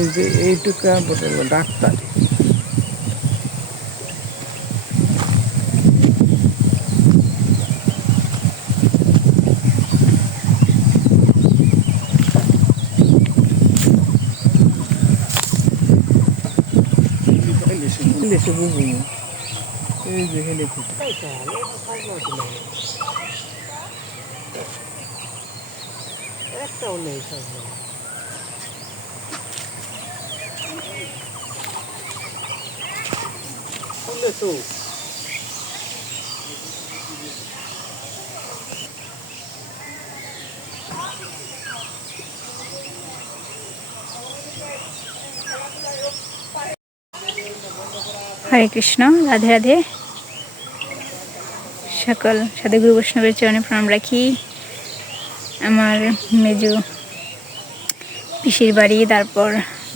এই যে এইটুকা বলে ডাক্তার এই যে হেলে একটাও নেই তো হরে কৃষ্ণ, রাধে রাধে। সকল সাধুগুরু বৈষ্ণবের চরণে প্রণাম রাখি। আমার মেজো পিসির বাড়ি, তারপর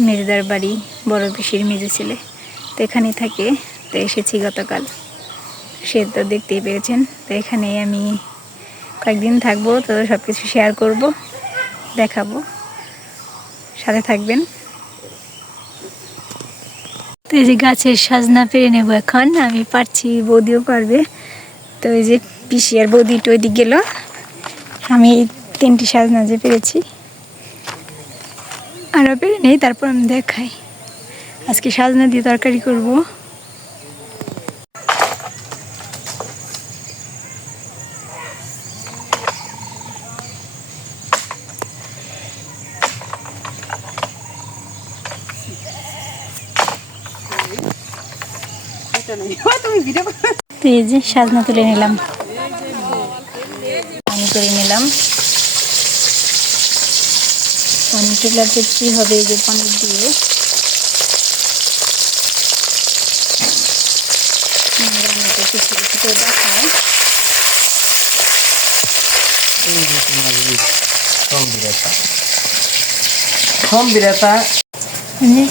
মেজদার বাড়ি, বড় পিসির মেজো ছেলে তো এখানেই থাকে। তো এসেছি গতকাল, সে তো দেখতেই পেরেছেন। তো এখানে আমি কয়েকদিন থাকবো, তো সব কিছু শেয়ার করব, দেখাবো, সাথে থাকবেন। তো এই যে গাছের সাজনা পেরে নেবো এখন, আমি পারছি, বৌদিও পারবে। তো এই যে পিসি আর বৌদি তো ওইদিক গেল, আমি 3টি সাজনা যে পেরেছি, আরও পেরে নেই, তারপর আমি দেখাই। আজকে সাজনা দিয়ে তরকারি করব। তো এই যে সাজনা তুলে নিলাম, পানি করে নিলাম। পানি তুলাতে কি হবে, এই যে পানি দিয়ে কিছু কিছু করে দেখায়।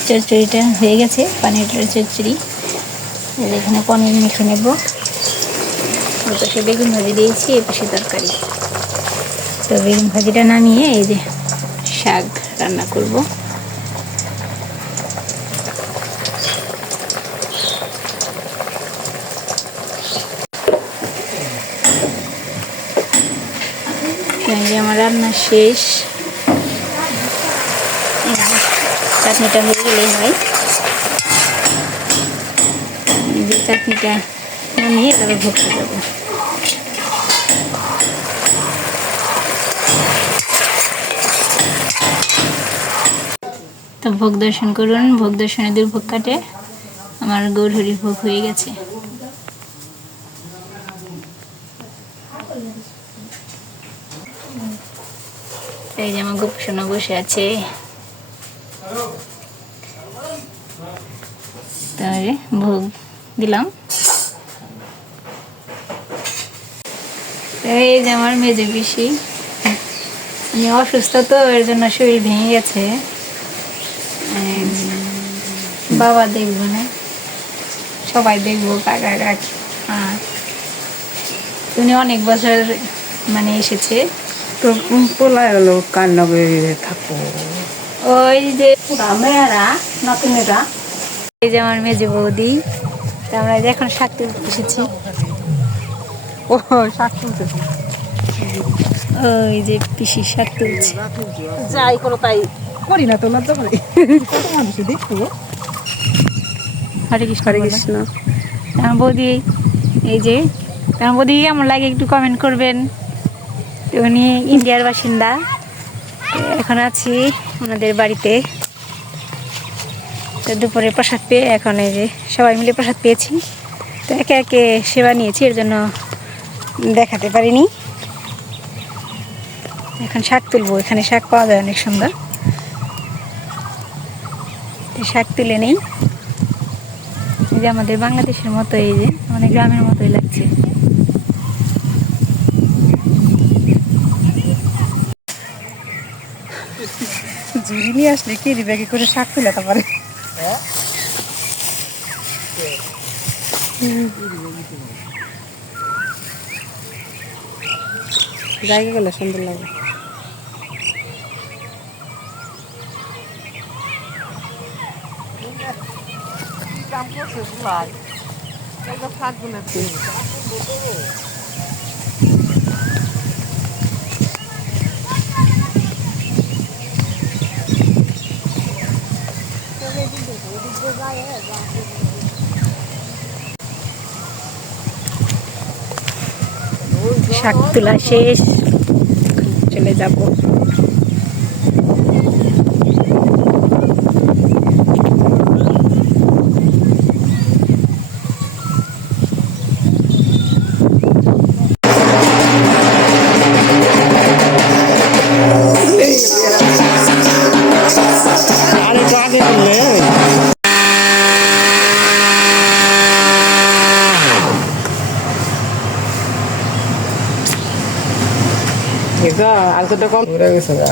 চচ্চড়িটা হয়ে গেছে, পানিটার চচ্চড়ি। এখানে পনির মেখে নেব। ওই পাশে বেগুন ভাজি দিয়েছি, এই পাশে তরকারি। তো বেগুন ভাজিটা নামিয়ে এই যে শাক রান্না করব। আমার রান্না শেষ, চাটনিটা হয়ে গেলেই হয়। যে চাটনিটা নামিয়ে তারপর ভোগটা দেবো। তো ভোগ দর্শন করুন, ভোগ দর্শনে দুর্ভোগ কাটে। আমার গৌরহরির ভোগ হয়ে গেছে। এই যে আমার গোপসোনা বসে আছে, তাহলে ভোগ দিলাম। এই যে আমার মেজো পিসি, আমি অসুস্থ, তো এর জন্য শরীর ভেঙে গেছে। বাবা দেখবো না, সবাই দেখবো, কাকা কাকি। আর উনি অনেক বছর মানে এসেছে, তো পোলায় হলো কান্না করে থাকো। ওই যে মেয়েরা নাতিনেরা, এই যে আমার মেজো বৌদি, আমরা এখন শাক তুলতে এসেছি। ও শাক তুলতেছে, ওই যে পিসি শাক তুলছে। যাই করো তাই করি না তো, লজ্জা করে। কত মানুষ দেখবো। হরে কৃষ্ণ, হরে কৃষ্ণ। আমার বৌদি, এই যে আমার বৌদি কেমন লাগে একটু কমেন্ট করবেন। তো উনি ইন্ডিয়ার বাসিন্দা। তো এখন আছি ওনাদের বাড়িতে। তো দুপুরে প্রসাদ পেয়ে এখন এই যে সবাই মিলে প্রসাদ পেয়েছি। তো একে একে সেবা নিয়েছি, এর জন্য দেখাতে পারিনি। এখন শাক তুলবো, এখানে শাক পাওয়া যায় অনেক সুন্দর। শাক তুলে নেই। এই যে আমাদের বাংলাদেশের মতো, এই যে আমাদের গ্রামের মতোই লাগছে। ঝুড়ি নিয়ে আসলে কি ব্যাগে করে শাক তুলে পারে। জায়গা গেলে সুন্দর লাগে। শাক তোলা শেষ, চলে যাব। আলুটা কম ঘুরে গেছে গা।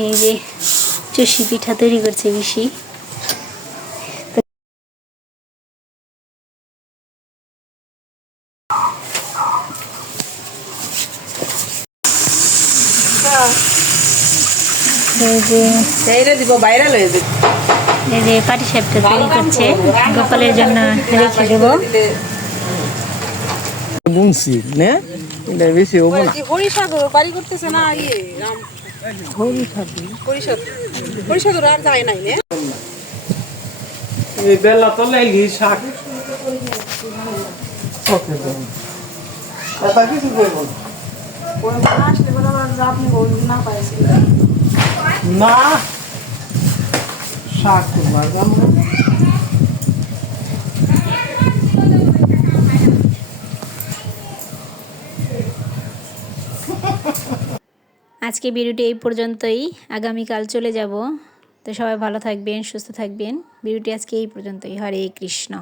এই যে চষি পিঠা তৈরি করছে পিসি। এই যে পাটি সাপটা তৈরি করছে, গোপালের জন্য রেখে দেবো। বুনছি না এটা বেশি হবে না। হরিসাগর বাড়ি করতেছে না ইয়ে রাম হরিসাগর আর যায় নাই না। এই বেলা তো লাইলি শাক ওকে দাও এটা কিছু কইব কোন আসলে বলা আপনি বল না পাইছি না শাক তো বাজাম না। আজকে ভিডিওটি এই পর্যন্তই, আগামীকাল চলে যাব। তো সবাই ভালো থাকবেন, সুস্থ থাকবেন। ভিডিওটি আজকে এই পর্যন্তই। হরে কৃষ্ণ।